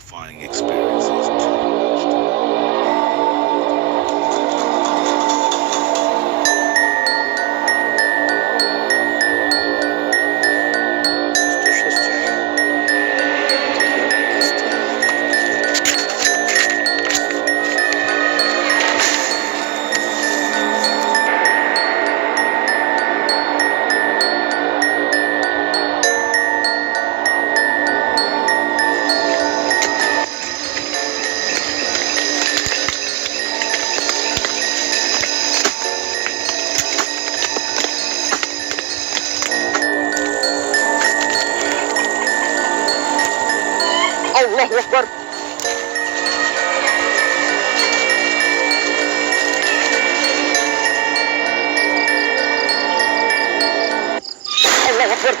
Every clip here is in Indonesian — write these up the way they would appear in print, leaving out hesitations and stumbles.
soul-defining experiences too much to Что ж, Allahu Akbar. Allahu Akbar.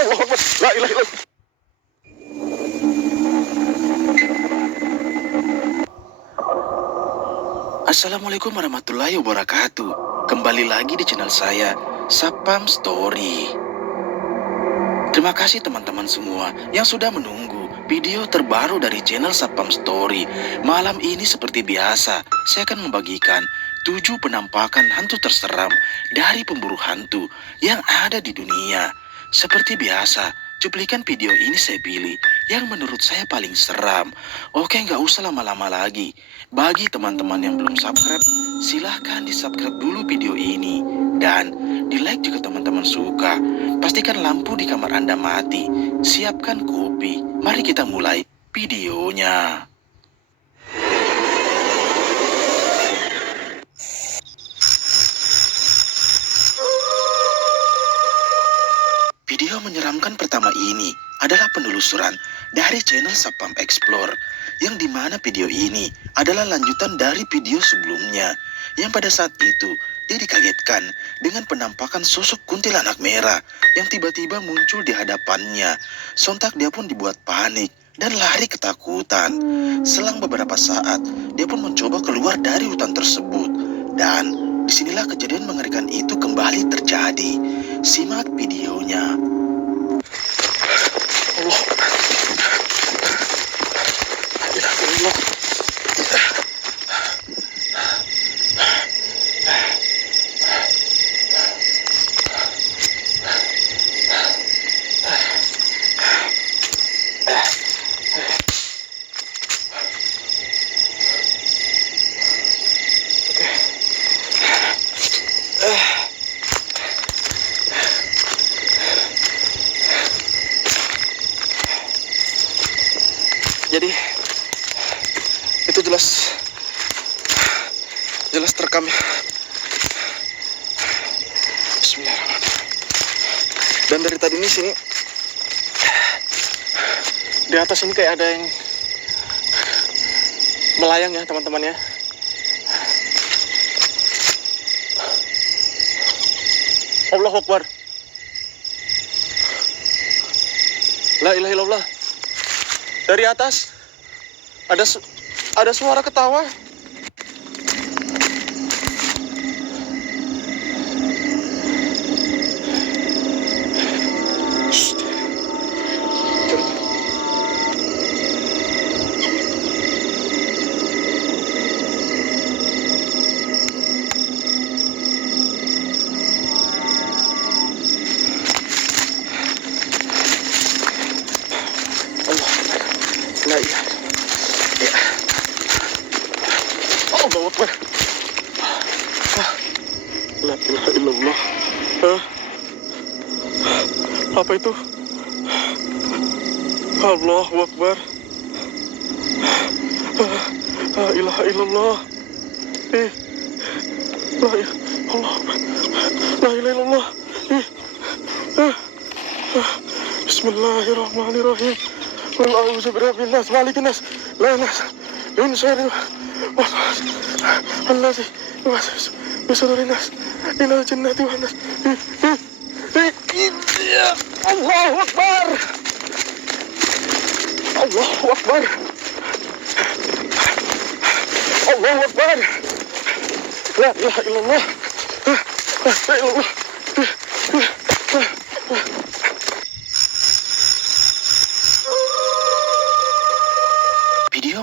Allahu Akbar. La ilaha illallah. Assalamualaikum warahmatullahi wabarakatuh. Kembali lagi di channel saya, Sapam Story. Terima kasih teman-teman semua yang sudah menunggu video terbaru dari channel Sapam Story. Malam ini seperti biasa, saya akan membagikan 7 penampakan hantu terseram dari pemburu hantu yang ada di dunia. Seperti biasa, cuplikan video ini saya pilih yang menurut saya paling seram. Oke, nggak usah lama-lama lagi. Bagi teman-teman yang belum subscribe, silahkan di-subscribe dulu video ini. Dan di-like jika teman-teman suka. Pastikan lampu di kamar Anda mati. Siapkan kopi. Mari kita mulai videonya. Video menyeramkan pertama ini adalah penelusuran dari channel Sapam Explore, yang dimana video ini adalah lanjutan dari video sebelumnya, yang pada saat itu dia dikagetkan dengan penampakan sosok kuntilanak merah yang tiba-tiba muncul di hadapannya. Sontak dia pun dibuat panik dan lari ketakutan. Selang beberapa saat, dia pun mencoba keluar dari hutan tersebut. Dan disinilah kejadian mengerikan itu kembali terjadi. Simak videonya. Allah. La ilaha illallah. Jadi itu jelas terekam ya. Bismillahirrahmanirrahim. Dan dari tadi ini sini di atas ini kayak ada yang melayang ya teman-teman ya. Allahu Akbar. La ilaha illallah. Dari atas ada suara ketawa. Shh. Allah. La ilaha. Ya. Allahu Akbar. La ilaha illallah. Apa itu? Allahu Akbar. La ilaha illallah. La ilaha Allah. La ilaha illallah. Bismillahirrahmanirrahim. Qul a'udzu birabbin nas, malikin nas, la nas, min syarri allazi yuwaswisu fi sudurin nas, minal jinnati wan nas. Allahu Akbar. Allahu Akbar. Allahu Akbar. La ilaha illallah. La ilaha illallah.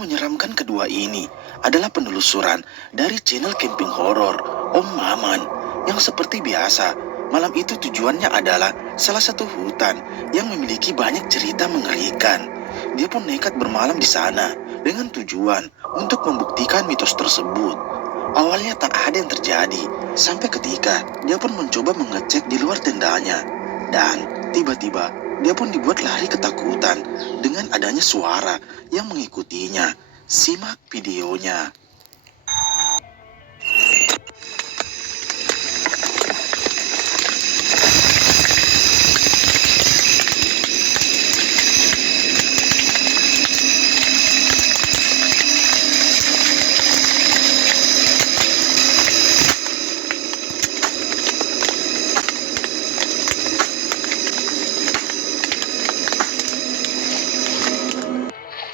menyeramkan kedua ini adalah penelusuran dari channel camping horor Om Maman yang seperti biasa malam itu tujuannya adalah salah satu hutan yang memiliki banyak cerita mengerikan. Dia pun nekat bermalam di sana dengan tujuan untuk membuktikan mitos tersebut. Awalnya tak ada yang terjadi sampai ketika dia pun mencoba mengecek di luar tendanya dan tiba-tiba dia pun dibuat lari ketakutan dengan adanya suara yang mengikutinya. Simak videonya.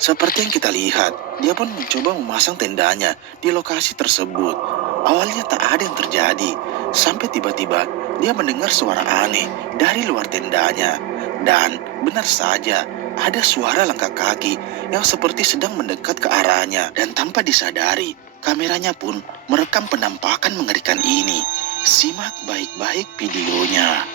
Seperti yang kita lihat, dia pun mencoba memasang tendanya di lokasi tersebut. Awalnya tak ada yang terjadi, sampai tiba-tiba dia mendengar suara aneh dari luar tendanya. Dan benar saja, ada suara langkah kaki yang seperti sedang mendekat ke arahnya. Dan tanpa disadari, kameranya pun merekam penampakan mengerikan ini. Simak baik-baik videonya.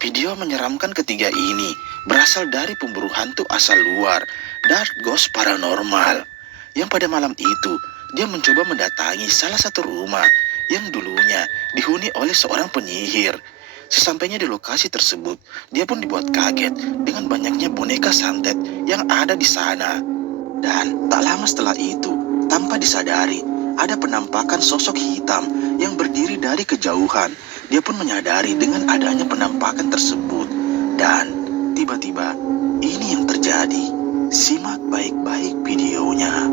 Video menyeramkan ketiga ini berasal dari pemburu hantu asal luar, Dark Ghost Paranormal, yang pada malam itu dia mencoba mendatangi salah satu rumah yang dulunya dihuni oleh seorang penyihir. Sesampainya di lokasi tersebut, dia pun dibuat kaget dengan banyaknya boneka santet yang ada di sana. Dan tak lama setelah itu, tanpa disadari, ada penampakan sosok hitam yang berdiri dari kejauhan. Dia pun menyadari dengan adanya penampakan tersebut. Dan tiba-tiba ini yang terjadi. Simak baik-baik videonya.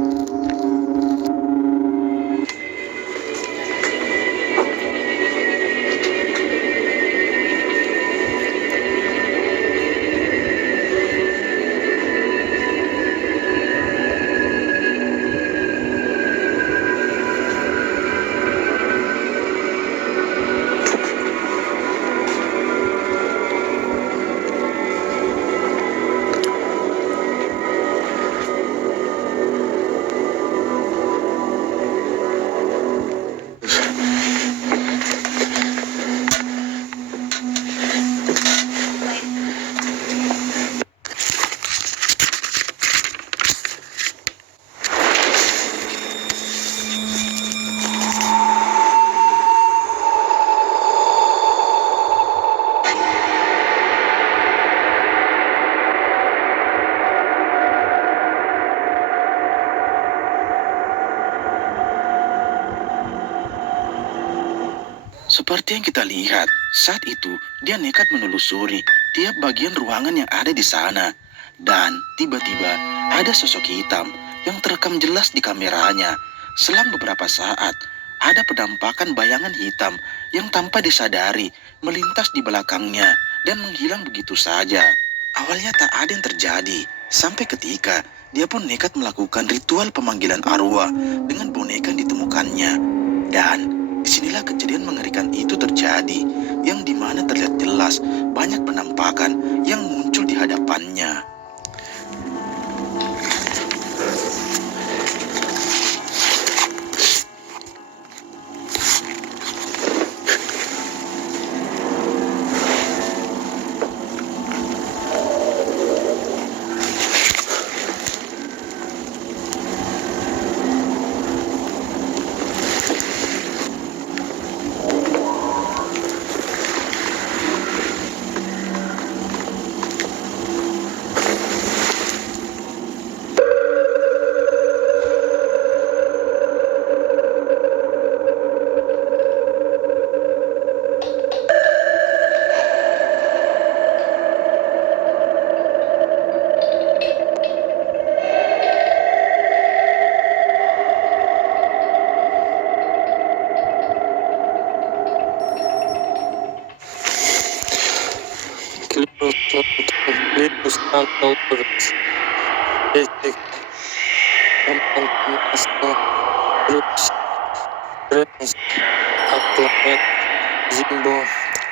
Seperti yang kita lihat, saat itu dia nekat menelusuri tiap bagian ruangan yang ada di sana. Dan tiba-tiba ada sosok hitam yang terekam jelas di kameranya. Selang beberapa saat, ada penampakan bayangan hitam yang tanpa disadari melintas di belakangnya dan menghilang begitu saja. Awalnya tak ada yang terjadi, Sampai ketika dia pun nekat melakukan ritual pemanggilan arwah dengan boneka yang ditemukannya. Dan disinilah kejadian mengerikan itu terjadi, yang dimana terlihat jelas banyak penampakan yang muncul di hadapannya.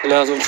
لازم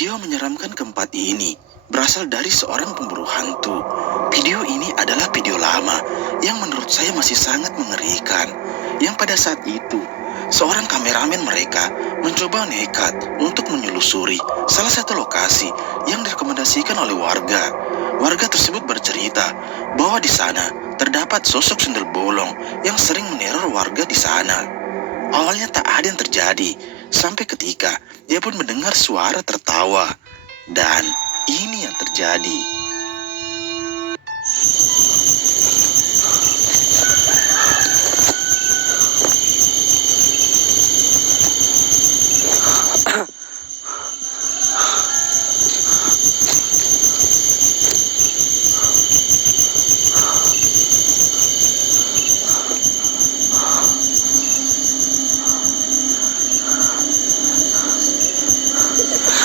Video menyeramkan keempat ini berasal dari seorang pemburu hantu. Video ini adalah video lama yang menurut saya masih sangat mengerikan. Yang pada saat itu, seorang kameramen mereka mencoba nekat untuk menyelusuri salah satu lokasi yang direkomendasikan oleh warga. Warga tersebut bercerita bahwa di sana terdapat sosok sundel bolong yang sering meneror warga di sana. Awalnya tak ada yang terjadi, sampai ketika dia pun mendengar suara tertawa. Dan ini yang terjadi.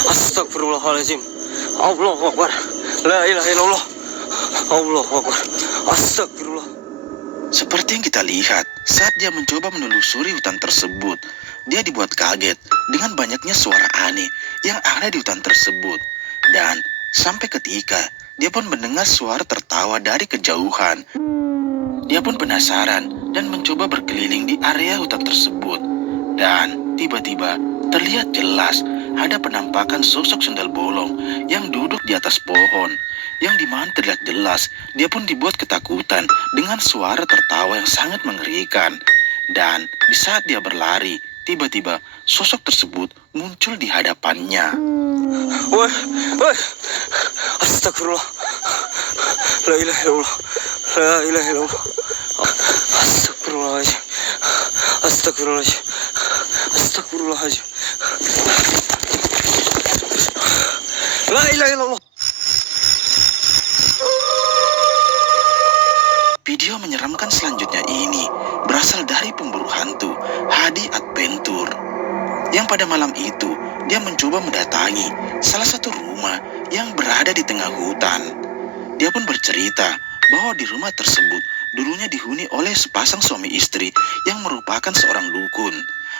Astagfirullahaladzim. Allahu Akbar. La ilaha illallah. Allahu Akbar. Astagfirullah. Seperti yang kita lihat, saat dia mencoba menelusuri hutan tersebut, dia dibuat kaget dengan banyaknya suara aneh yang ada di hutan tersebut. Dan sampai ketika dia pun mendengar suara tertawa dari kejauhan. Dia pun penasaran dan mencoba berkeliling di area hutan tersebut. Dan tiba-tiba terlihat jelas ada penampakan sosok sundel bolong yang duduk di atas pohon, yang dimana terlihat jelas dia pun dibuat ketakutan dengan suara tertawa yang sangat mengerikan. Dan di saat dia berlari, tiba-tiba sosok tersebut muncul di hadapannya. Wah, wah. Astagfirullah. La ilaha illallah. La ilaha illallah. Astagfirullahaladzim. Astagfirullahaladzim. Astagfirullahaladzim. La ilaha illallah. Video menyeramkan selanjutnya ini berasal dari pemburu hantu Hadi Adventure, yang pada malam itu dia mencoba mendatangi salah satu rumah yang berada di tengah hutan. Dia pun bercerita bahwa di rumah tersebut dulunya dihuni oleh sepasang suami istri yang merupakan seorang dukun.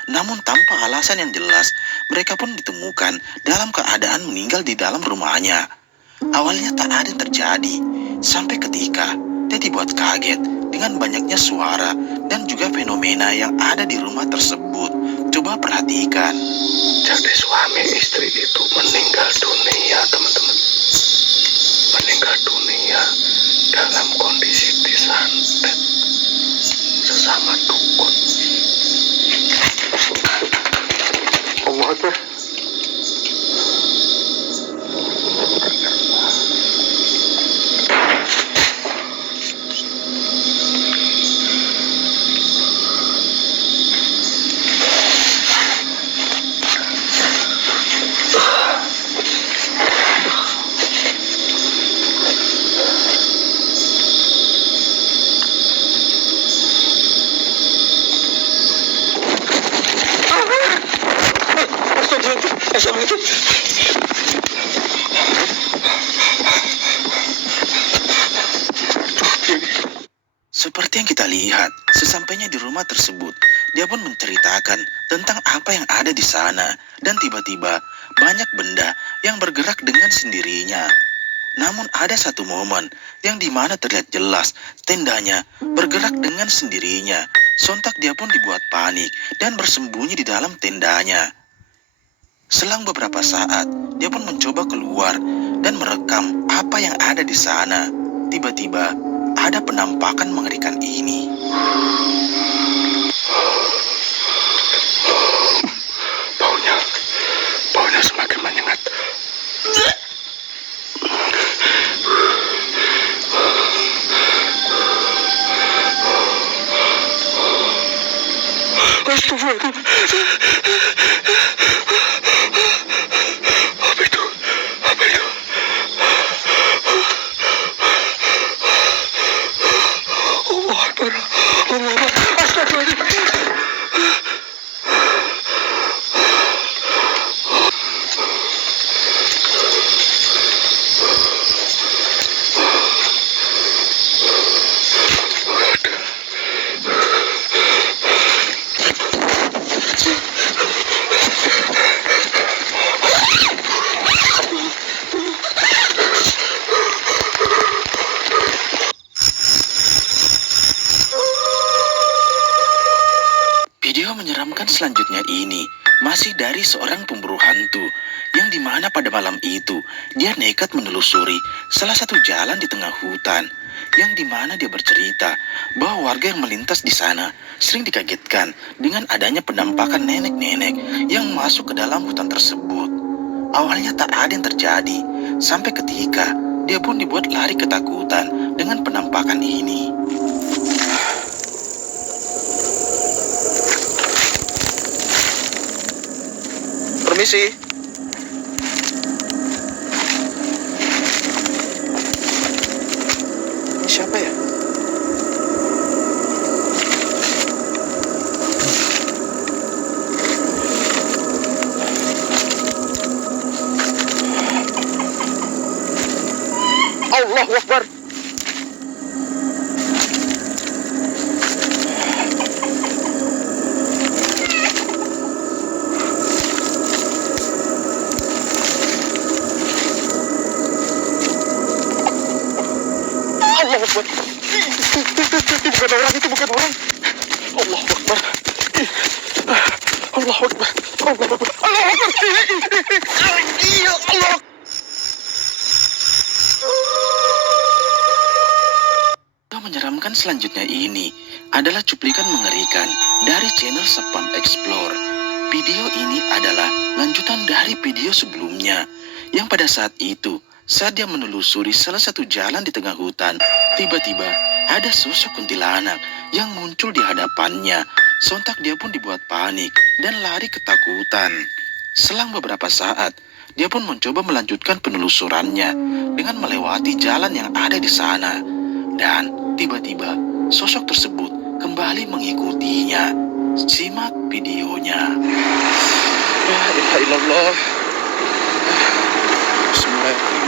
Namun tanpa alasan yang jelas, mereka pun ditemukan dalam keadaan meninggal di dalam rumahnya. Awalnya tak ada yang terjadi, sampai ketika dia dibuat kaget dengan banyaknya suara dan juga fenomena yang ada di rumah tersebut. Coba perhatikan. Jadi suami istri itu meninggal dunia, teman-teman. Meninggal dunia dalam kondisi disantet. Seperti yang kita lihat, sesampainya di rumah tersebut, dia pun menceritakan tentang apa yang ada di sana. Dan tiba-tiba banyak benda yang bergerak dengan sendirinya. Namun ada satu momen yang dimana terlihat jelas tendanya bergerak dengan sendirinya. Sontak dia pun dibuat panik dan bersembunyi di dalam tendanya. Selang beberapa saat, dia pun mencoba keluar dan merekam apa yang ada di sana. Tiba-tiba ada penampakan mengerikan ini. Baunya, baunya semakin menyengat. Astagfirullahaladzim. Apa itu? Apa itu? Allah Akbar. Allah Akbar. Astagfirullahaladzim. Video menyeramkan selanjutnya ini masih dari seorang pemburu hantu yang dimana pada malam itu dia nekat menelusuri salah satu jalan di tengah hutan yang dimana dia bercerita bahwa warga yang melintas di sana sering dikagetkan dengan adanya penampakan nenek-nenek yang masuk ke dalam hutan tersebut. Awalnya tak ada yang terjadi sampai ketika dia pun dibuat lari ketakutan dengan penampakan ini. Permisi. Ini siapa ya? Allahu Akbar. Allahu Akbar. Itu bukan orang, itu bukan orang. Allahu Akbar. Allahu Akbar. Allahu Akbar. Allahu Akbar. Iya, Allah. Yang menyeramkan selanjutnya ini adalah cuplikan mengerikan dari channel Sapam Explore. Video ini adalah lanjutan dari video sebelumnya yang pada saat itu saat dia menelusuri salah satu jalan di tengah hutan, tiba-tiba ada sosok kuntilanak yang muncul di hadapannya. Sontak dia pun dibuat panik dan lari ketakutan. Selang beberapa saat, dia pun mencoba melanjutkan penelusurannya dengan melewati jalan yang ada di sana. Dan tiba-tiba sosok tersebut kembali mengikutinya. Simak videonya. La ilaha illallah. Bismillahirrahmanirrahim.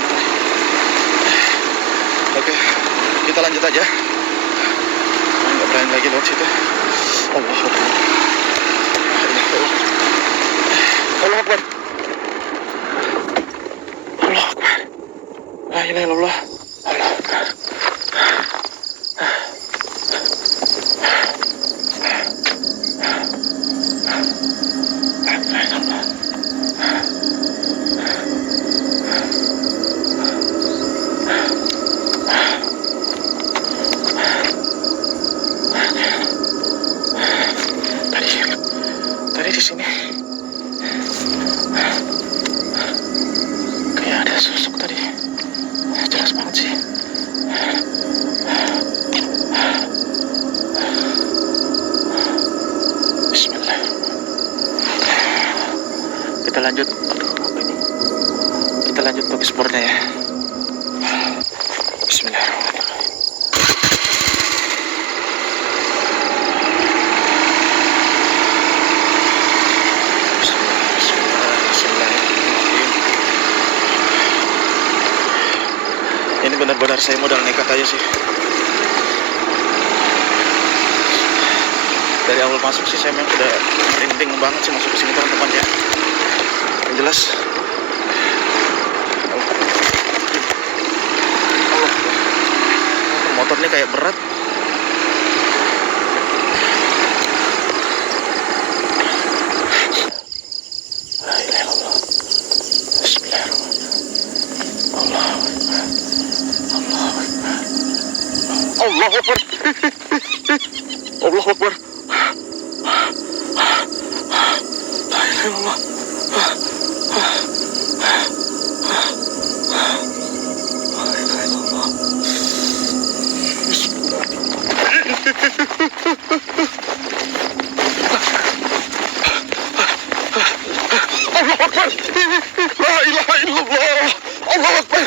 Oke, kita lanjut aja. Nggak berani lagi lewat situ. Allah Akbar. Allah Akbar. Allah Akbar. La ilaha illallah. Allah Akbar. La ilaha illallah. Tadi di sini kayak ada sosok tadi, jelas banget sih. Bismillah. Kita lanjut. Aduh, apa ini? Kita lanjut untuk explore-nya ya. Bismillahirrahmanirrahim. Ini benar-benar saya modal nekat aja sih. Dari awal masuk sih saya memang udah merinding banget sih masuk ke sini teman-teman ya. Yang jelas Allah, motor ini kayak berat. La ilaha illallah. Bismillahirrahmanirrahim. Allahu Akbar. Allahu Akbar. La ilaha illallah. La ilaha illallah. Allahu Akbar. La ilaha illallah. Allahu Akbar.